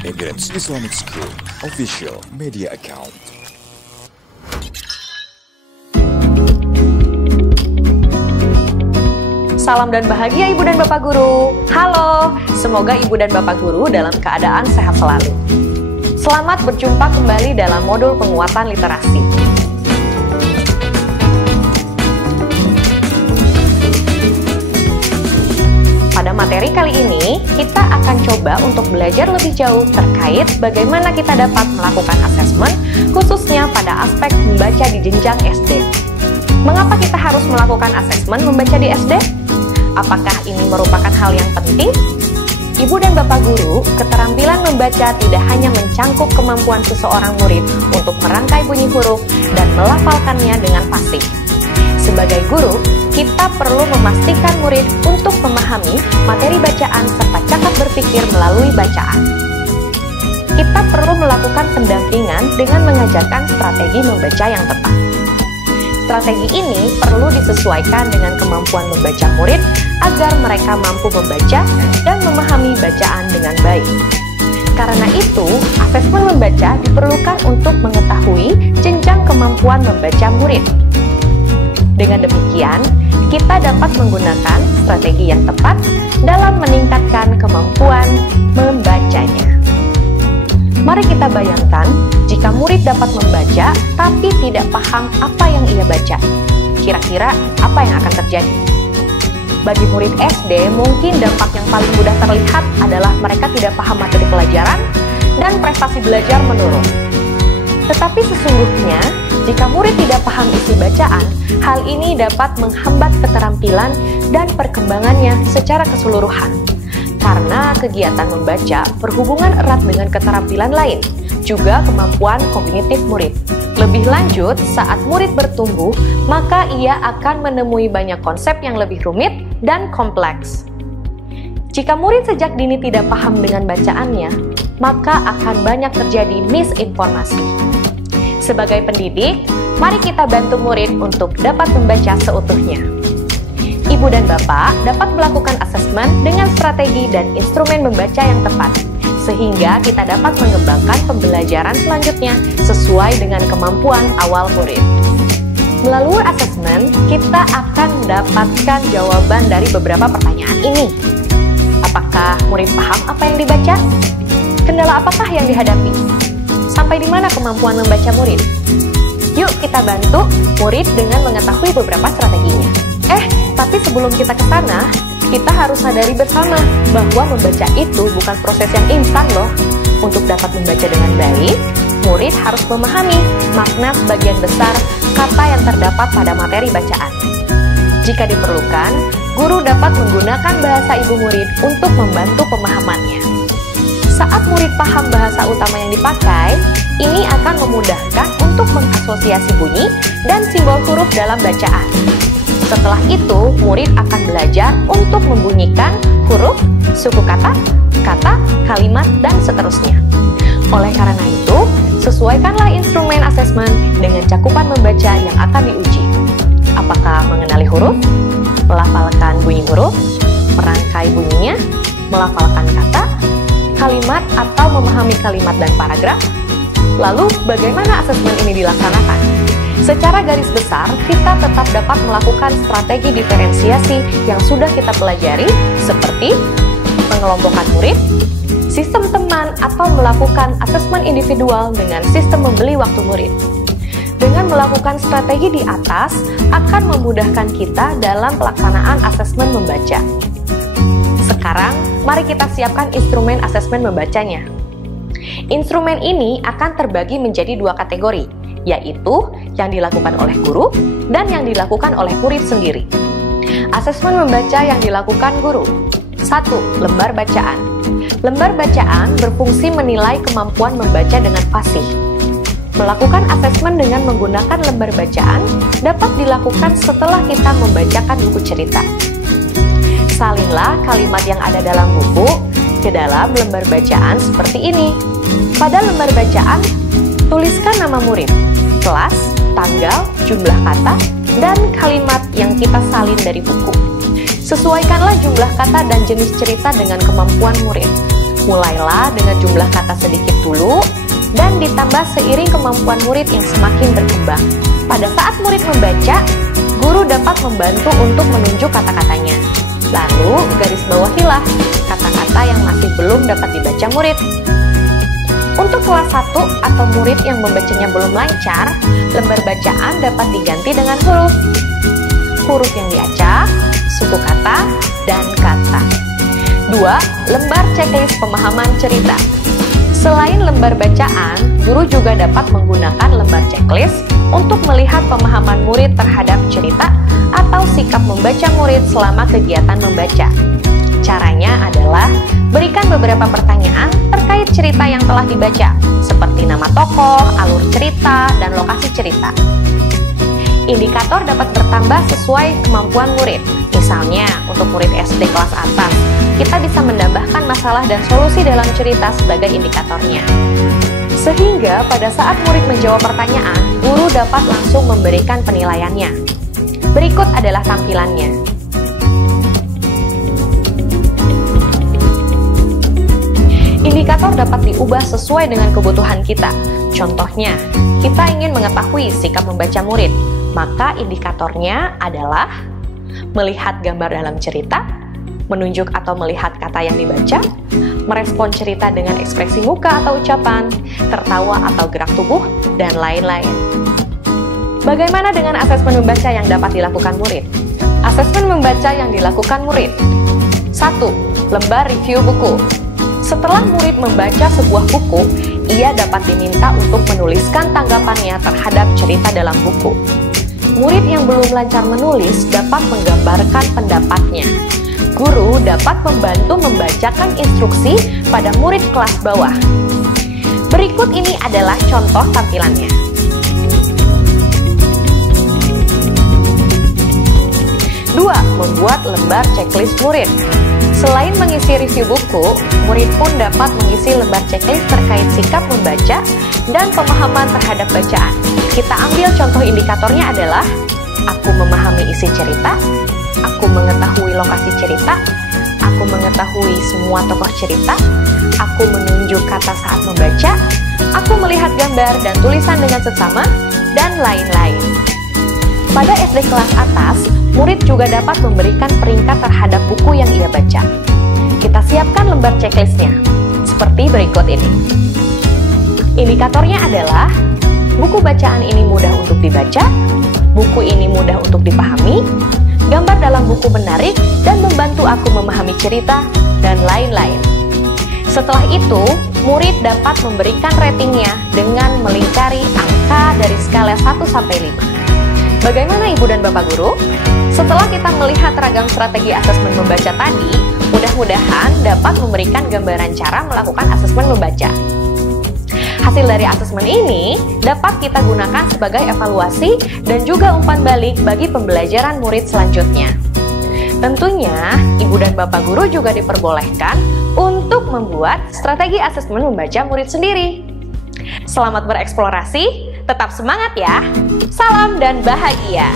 Emirates Islamic School official media account. Salam dan bahagia Ibu dan Bapak Guru. Halo, semoga Ibu dan Bapak Guru dalam keadaan sehat selalu. Selamat berjumpa kembali dalam modul penguatan literasi. Pada materi kali ini, kita akan coba untuk belajar lebih jauh terkait bagaimana kita dapat melakukan asesmen, khususnya pada aspek membaca di jenjang SD. Mengapa kita harus melakukan asesmen membaca di SD? Apakah ini merupakan hal yang penting? Ibu dan Bapak Guru, keterampilan membaca tidak hanya mencangkup kemampuan seseorang murid untuk merangkai bunyi huruf dan melafalkannya dengan fasih. Sebagai guru, kita perlu memastikan murid untuk memahami materi bacaan serta cakap berpikir melalui bacaan. Kita perlu melakukan pendampingan dengan mengajarkan strategi membaca yang tepat. Strategi ini perlu disesuaikan dengan kemampuan membaca murid agar mereka mampu membaca dan memahami bacaan dengan baik. Karena itu, asesmen membaca diperlukan untuk mengetahui jenjang kemampuan membaca murid. Dengan demikian, kita dapat menggunakan strategi yang tepat dalam meningkatkan kemampuan membacanya. Mari kita bayangkan jika murid dapat membaca tapi tidak paham apa yang ia baca. Kira-kira apa yang akan terjadi? Bagi murid SD, mungkin dampak yang paling mudah terlihat adalah mereka tidak paham materi pelajaran dan prestasi belajar menurun. Tetapi sesungguhnya, jika murid tidak paham isi bacaan, hal ini dapat menghambat keterampilan dan perkembangannya secara keseluruhan. Karena kegiatan membaca berhubungan erat dengan keterampilan lain, juga kemampuan kognitif murid. Lebih lanjut, saat murid bertumbuh, maka ia akan menemui banyak konsep yang lebih rumit dan kompleks. Jika murid sejak dini tidak paham dengan bacaannya, maka akan banyak terjadi misinformasi. Sebagai pendidik, mari kita bantu murid untuk dapat membaca seutuhnya. Ibu dan Bapak dapat melakukan asesmen dengan strategi dan instrumen membaca yang tepat, sehingga kita dapat mengembangkan pembelajaran selanjutnya sesuai dengan kemampuan awal murid. Melalui asesmen, kita akan mendapatkan jawaban dari beberapa pertanyaan ini. Apakah murid paham apa yang dibaca? Kendala apakah yang dihadapi? Sampai di mana kemampuan membaca murid? Yuk kita bantu murid dengan mengetahui beberapa strateginya. Tapi sebelum kita ke sana, kita harus sadari bersama bahwa membaca itu bukan proses yang instan loh. Untuk dapat membaca dengan baik, murid harus memahami makna sebagian besar kata yang terdapat pada materi bacaan. Jika diperlukan, guru dapat menggunakan bahasa ibu murid untuk membantu pemahamannya. Saat murid paham bahasa utama yang dipakai, ini akan memudahkan untuk mengasosiasi bunyi dan simbol huruf dalam bacaan. Setelah itu, murid akan belajar untuk membunyikan huruf, suku kata, kalimat, dan seterusnya. Oleh karena itu, sesuaikanlah instrumen asesmen dengan cakupan membaca yang akan diuji. Apakah mengenali huruf, melafalkan bunyi huruf, merangkai bunyinya, melafalkan kata, kalimat, atau memahami kalimat dan paragraf? Lalu, bagaimana asesmen ini dilaksanakan? Secara garis besar, kita tetap dapat melakukan strategi diferensiasi yang sudah kita pelajari, seperti pengelompokan murid, sistem teman, atau melakukan asesmen individual dengan sistem membeli waktu murid. Dengan melakukan strategi di atas, akan memudahkan kita dalam pelaksanaan asesmen membaca. Sekarang, mari kita siapkan instrumen asesmen membacanya. Instrumen ini akan terbagi menjadi dua kategori, yaitu yang dilakukan oleh guru dan yang dilakukan oleh murid sendiri. Asesmen membaca yang dilakukan guru. 1. Lembar bacaan. Lembar bacaan berfungsi menilai kemampuan membaca dengan fasih. Melakukan asesmen dengan menggunakan lembar bacaan dapat dilakukan setelah kita membacakan buku cerita. Salinlah kalimat yang ada dalam buku ke dalam lembar bacaan seperti ini. Pada lembar bacaan, tuliskan nama murid, kelas, tanggal, jumlah kata, dan kalimat yang kita salin dari buku. Sesuaikanlah jumlah kata dan jenis cerita dengan kemampuan murid. Mulailah dengan jumlah kata sedikit dulu, dan ditambah seiring kemampuan murid yang semakin berkembang. Pada saat murid membaca, guru dapat membantu untuk menunjuk kata-katanya. Lalu, garis bawahilah kata-kata yang masih belum dapat dibaca murid. Untuk kelas 1 atau murid yang membacanya belum lancar, lembar bacaan dapat diganti dengan huruf. Huruf yang diacak, suku kata, dan kata. 2. Lembar checklist pemahaman cerita. Selain lembar bacaan, guru juga dapat menggunakan lembar checklist untuk melihat pemahaman murid terhadap cerita atau sikap membaca murid selama kegiatan membaca. Caranya adalah berikan beberapa pertanyaan terkait cerita yang telah dibaca, seperti nama tokoh, alur cerita, dan lokasi cerita. Indikator dapat bertambah sesuai kemampuan murid. Misalnya, untuk murid SD kelas atas, kita bisa menambahkan masalah dan solusi dalam cerita sebagai indikatornya. Sehingga pada saat murid menjawab pertanyaan, guru dapat langsung memberikan penilaiannya. Berikut adalah tampilannya. Indikator dapat diubah sesuai dengan kebutuhan kita. Contohnya, kita ingin mengetahui sikap membaca murid, maka indikatornya adalah melihat gambar dalam cerita, menunjuk atau melihat kata yang dibaca, merespon cerita dengan ekspresi muka atau ucapan, tertawa atau gerak tubuh, dan lain-lain. Bagaimana dengan asesmen membaca yang dapat dilakukan murid? Asesmen membaca yang dilakukan murid. 1. Lembar review buku. Setelah murid membaca sebuah buku, ia dapat diminta untuk menuliskan tanggapannya terhadap cerita dalam buku. Murid yang belum lancar menulis dapat menggambarkan pendapatnya. Guru dapat membantu membacakan instruksi pada murid kelas bawah. Berikut ini adalah contoh tampilannya. Dua, membuat lembar checklist murid. Selain mengisi review buku, murid pun dapat mengisi lembar checklist terkait sikap membaca dan pemahaman terhadap bacaan. Kita ambil contoh indikatornya adalah aku memahami isi cerita, aku mengetahui lokasi cerita, aku mengetahui semua tokoh cerita, aku menunjuk kata saat membaca, aku melihat gambar dan tulisan dengan seksama, dan lain-lain. Pada SD kelas atas, murid juga dapat memberikan peringkat terhadap buku yang ia baca. Kita siapkan lembar checklistnya, seperti berikut ini. Indikatornya adalah buku bacaan ini mudah untuk dibaca, buku ini mudah untuk dipahami, gambar dalam buku menarik dan membantu aku memahami cerita, dan lain-lain. Setelah itu, murid dapat memberikan ratingnya dengan melingkari angka dari skala 1-5. Bagaimana Ibu dan Bapak Guru? Setelah kita melihat ragam strategi asesmen membaca tadi, mudah-mudahan dapat memberikan gambaran cara melakukan asesmen membaca. Hasil dari asesmen ini dapat kita gunakan sebagai evaluasi dan juga umpan balik bagi pembelajaran murid selanjutnya. Tentunya, Ibu dan Bapak Guru juga diperbolehkan untuk membuat strategi asesmen membaca murid sendiri. Selamat bereksplorasi, tetap semangat ya! Salam dan bahagia!